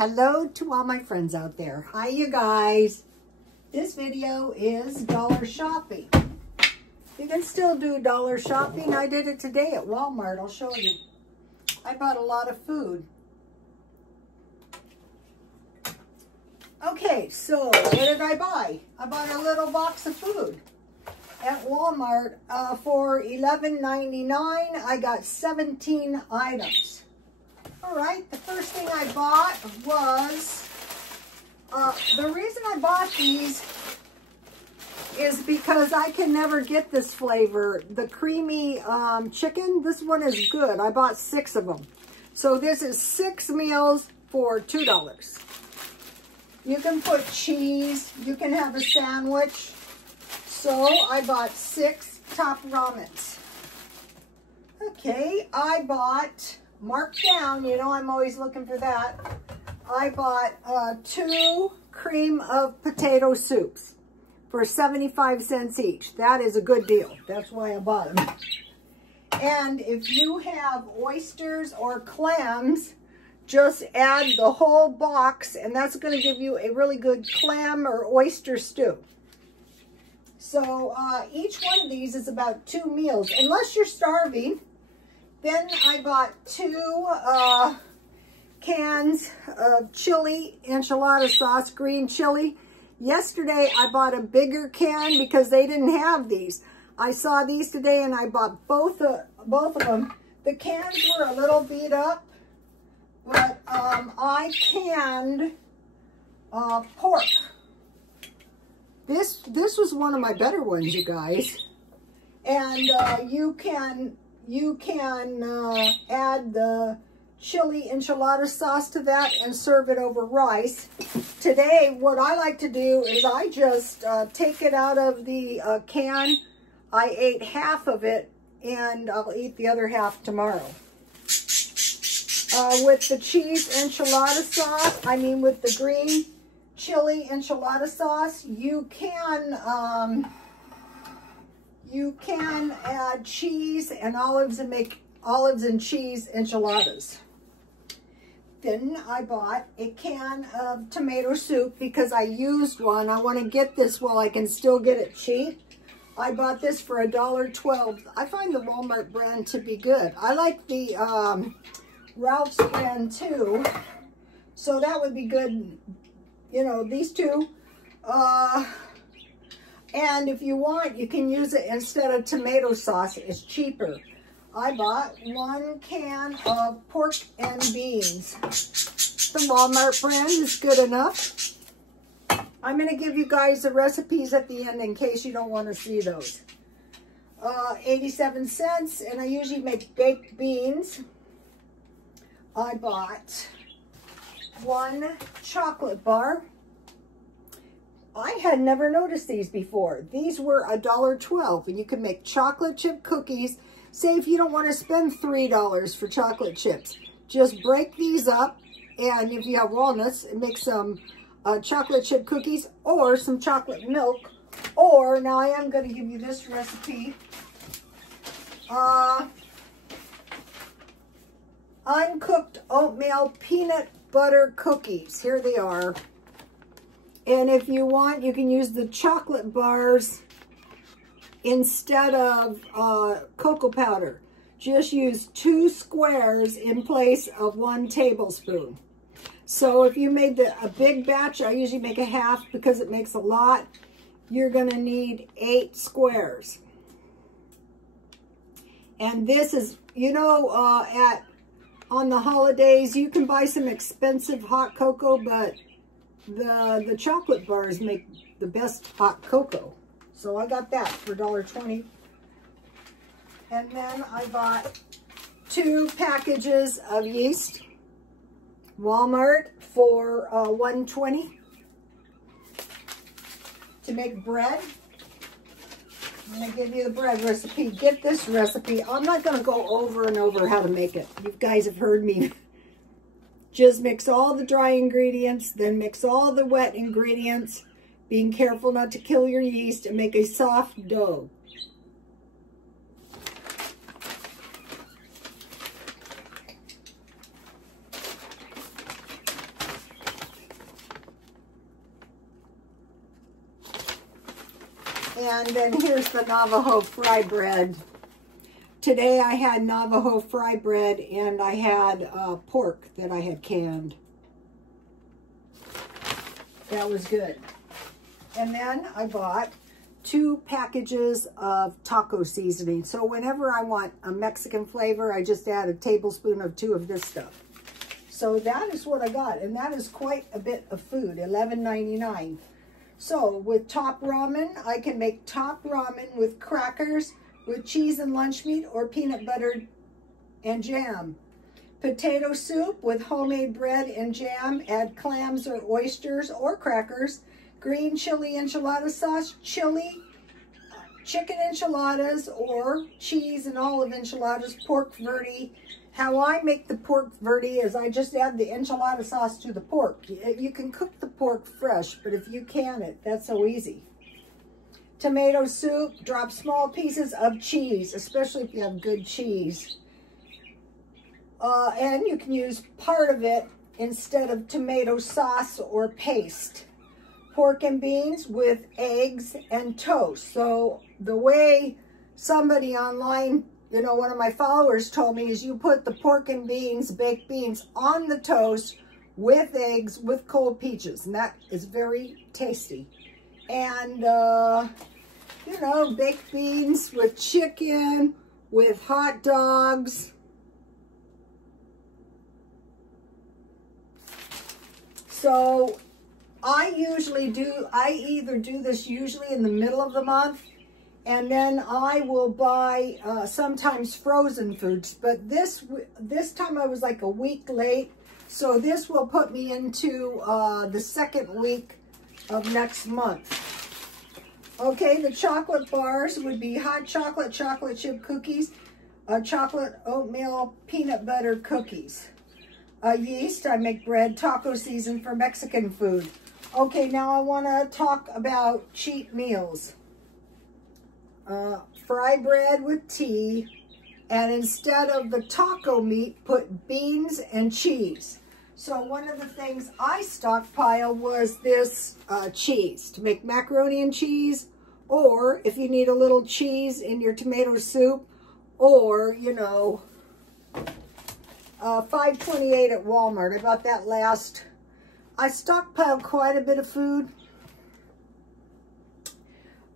Hello to all my friends out there. Hi, you guys. This video is dollar shopping. You can still do dollar shopping. I did it today at Walmart. I'll show you. I bought a lot of food. Okay, so what did I buy? I bought a little box of food at Walmart for $11.99. I got 17 items. All right, the first thing I bought was, the reason I bought these is because I can never get this flavor. The creamy chicken, this one is good. I bought 6 of them. So this is 6 meals for $2. You can put cheese, you can have a sandwich. So I bought 6 top ramens. Okay, I bought, mark down, you know I'm always looking for that. I bought 2 cream of potato soups for 75 cents each. That is a good deal. That's why I bought them. And if you have oysters or clams, just add the whole box, and that's going to give you a really good clam or oyster stew. So each one of these is about 2 meals, unless you're starving. Then I bought 2 cans of chili enchilada sauce, green chili. Yesterday I bought a bigger can because they didn't have these. I saw these today and I bought both of them. The cans were a little beat up, but I canned pork. This was one of my better ones, you guys. And you can add the chili enchilada sauce to that and serve it over rice. Today, what I like to do is I just take it out of the can. I ate half of it, and I'll eat the other half tomorrow. With the cheese enchilada sauce, with the green chili enchilada sauce, you can add cheese and olives and make olives and cheese enchiladas. Then I bought a can of tomato soup because I used one. I want to get this while I can still get it cheap. I bought this for $1.12. I find the Walmart brand to be good. I like the Ralph's brand too. So that would be good. You know, these two. And if you want, you can use it instead of tomato sauce. It's cheaper. I bought 1 can of pork and beans. The Walmart brand is good enough. I'm going to give you guys the recipes at the end in case you don't want to see those. 87 cents, and I usually make baked beans. I bought 1 chocolate bar. I had never noticed these before. These were $1.12, and you can make chocolate chip cookies. Say if you don't want to spend $3 for chocolate chips, just break these up, and if you have walnuts, make some chocolate chip cookies or some chocolate milk. Or, now I am going to give you this recipe. Uncooked oatmeal peanut butter cookies. Here they are. And if you want, you can use the chocolate bars instead of cocoa powder. Just use 2 squares in place of 1 tablespoon. So if you made a big batch, I usually make a half because it makes a lot. You're going to need 8 squares. And this is, you know, on the holidays, you can buy some expensive hot cocoa, but the chocolate bars make the best hot cocoa. So I got that for $1.20. And then I bought 2 packages of yeast. Walmart for $1.20 to make bread. I'm going to give you the bread recipe. Get this recipe. I'm not going to go over and over how to make it. You guys have heard me. Just mix all the dry ingredients, then mix all the wet ingredients, being careful not to kill your yeast, and make a soft dough. And then here's the Navajo fry bread. Today I had Navajo fry bread and I had pork that I had canned. That was good. And then I bought 2 packages of taco seasoning. So whenever I want a Mexican flavor, I just add a tablespoon of 2 of this stuff. So that is what I got. And that is quite a bit of food, $11.99. So with top ramen, I can make top ramen with crackers, with cheese and lunch meat, or peanut butter and jam. Potato soup with homemade bread and jam. Add clams or oysters or crackers. Green chili enchilada sauce, chili, chicken enchiladas, or cheese and olive enchiladas, pork verde. How I make the pork verde is I just add the enchilada sauce to the pork. You can cook the pork fresh, but if you can it, that's so easy. Tomato soup, drop small pieces of cheese, especially if you have good cheese. And you can use part of it instead of tomato sauce or paste. Pork and beans with eggs and toast. So the way somebody online, you know, one of my followers told me is you put the pork and beans, baked beans, on the toast with eggs, with cold peaches. And that is very tasty. And, you know, baked beans with chicken, with hot dogs. So I either do this usually in the middle of the month, and then I will buy sometimes frozen foods. But this time I was like a week late, so this will put me into the second week of next month. Okay, the chocolate bars would be hot chocolate, chocolate chip cookies, chocolate oatmeal peanut butter cookies. Yeast, I make bread, taco season for Mexican food. Okay, now I want to talk about cheap meals. Fry bread with tea, and instead of the taco meat, put beans and cheese. So one of the things I stockpiled was this cheese to make macaroni and cheese, or if you need a little cheese in your tomato soup, or, you know, $5.28 at Walmart. I bought that last. I stockpiled quite a bit of food.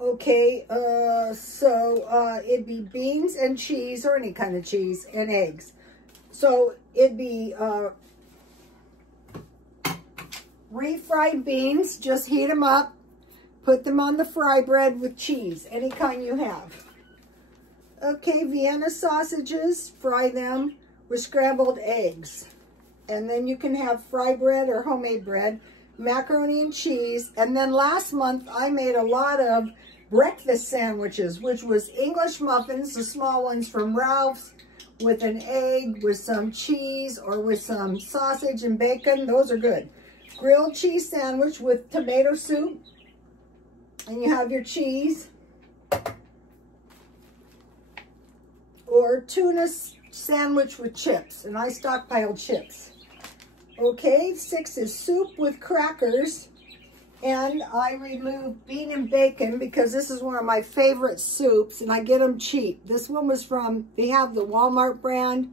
Okay, so it'd be beans and cheese, or any kind of cheese, and eggs. So it'd be refried beans, just heat them up, put them on the fry bread with cheese, any kind you have. Okay, Vienna sausages, fry them with scrambled eggs. And then you can have fry bread or homemade bread, macaroni and cheese. And then last month, I made a lot of breakfast sandwiches, which was English muffins, the small ones from Ralph's, with an egg, with some cheese, or with some sausage and bacon. Those are good. Grilled cheese sandwich with tomato soup. And you have your cheese. Or tuna sandwich with chips. And I stockpiled chips. Okay, 6 is soup with crackers. And I removed bean and bacon because this is one of my favorite soups, and I get them cheap. This one was from, they have the Walmart brand.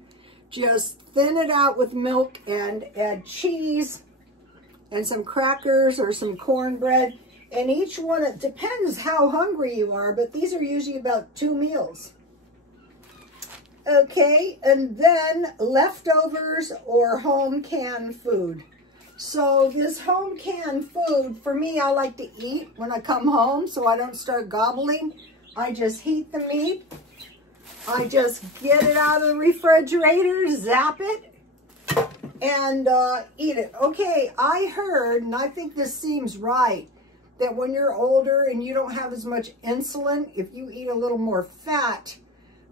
Just thin it out with milk and add cheese and some crackers or some cornbread. And each one, it depends how hungry you are, but these are usually about 2 meals. Okay, and then leftovers or home canned food. So this home canned food, for me, I like to eat when I come home so I don't start gobbling. I just heat the meat. I just get it out of the refrigerator, zap it, and eat it. Okay, I heard, and I think this seems right, that when you're older and you don't have as much insulin, if you eat a little more fat,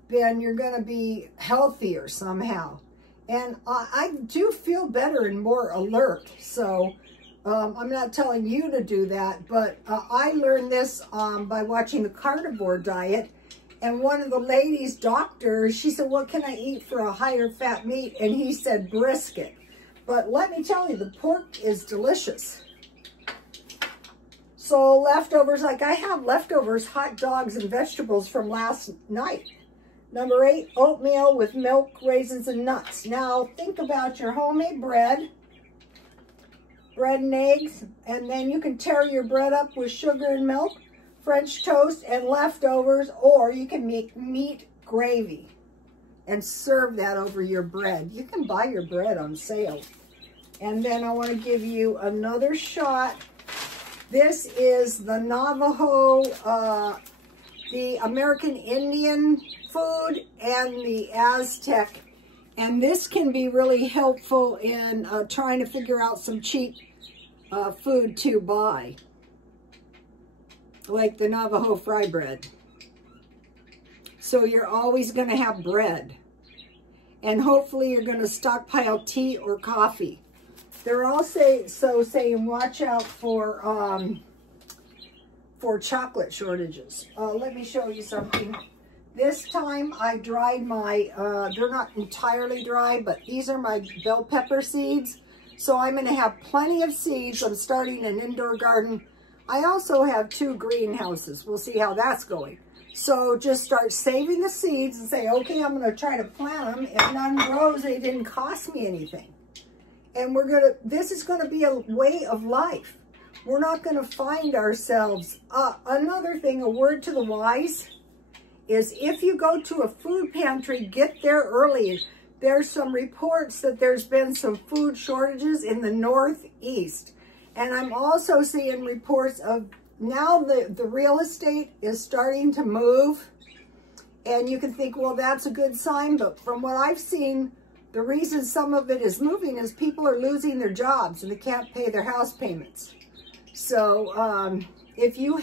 then you're going to be healthier somehow. And I do feel better and more alert. So I'm not telling you to do that, but I learned this by watching the carnivore diet. And one of the ladies' doctors, she said, what can I eat for a higher fat meat? And he said brisket. But let me tell you, the pork is delicious. So leftovers, like I have leftovers, hot dogs and vegetables from last night. Number 8, oatmeal with milk, raisins, and nuts. Now think about your homemade bread and eggs, and then you can tear your bread up with sugar and milk, French toast, and leftovers, or you can make meat gravy and serve that over your bread. You can buy your bread on sale. And then I want to give you another shot. This is the Navajo, the American Indian food, and the Aztec. And this can be really helpful in trying to figure out some cheap food to buy, like the Navajo fry bread. So you're always going to have bread. And hopefully you're going to stockpile tea or coffee. They're also saying watch out for chocolate shortages. Let me show you something. This time I dried my, they're not entirely dry, but these are my bell pepper seeds. So I'm going to have plenty of seeds. I'm starting an indoor garden. I also have 2 greenhouses. We'll see how that's going. So just start saving the seeds and say, okay, I'm going to try to plant them. If none grows, they didn't cost me anything. And this is going to be a way of life. We're not going to find ourselves. Another thing, a word to the wise, is if you go to a food pantry, get there early. There's some reports that there's been some food shortages in the Northeast. And I'm also seeing reports of now the real estate is starting to move. And you can think, well, that's a good sign. But from what I've seen, the reason some of it is moving is people are losing their jobs and they can't pay their house payments. So if you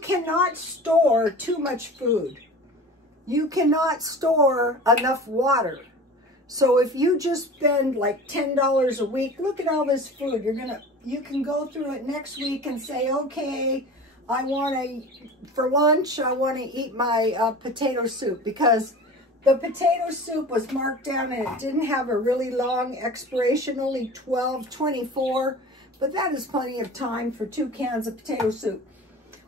cannot store too much food. You cannot store enough water. So if you just spend like $10 a week, look at all this food. You can go through it next week and say, okay, for lunch, I want to eat my potato soup, because the potato soup was marked down and it didn't have a really long expiration, only 12/24, but that is plenty of time for 2 cans of potato soup.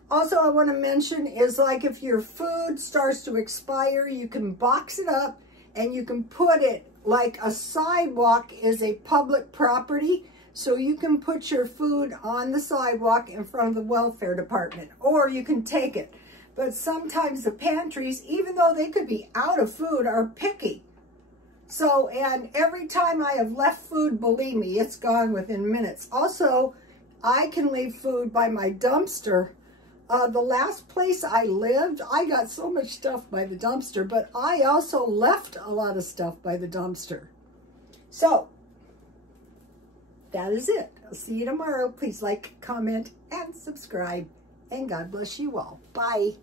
Also, I want to mention is like if your food starts to expire, you can box it up and you can put it, like a sidewalk is a public property, so you can put your food on the sidewalk in front of the welfare department, or you can take it. But sometimes the pantries, even though they could be out of food, are picky. So, and every time I have left food, believe me, it's gone within minutes. Also, I can leave food by my dumpster. The last place I lived, I got so much stuff by the dumpster, but I also left a lot of stuff by the dumpster. So, that is it. I'll see you tomorrow. Please like, comment, and subscribe. And God bless you all. Bye.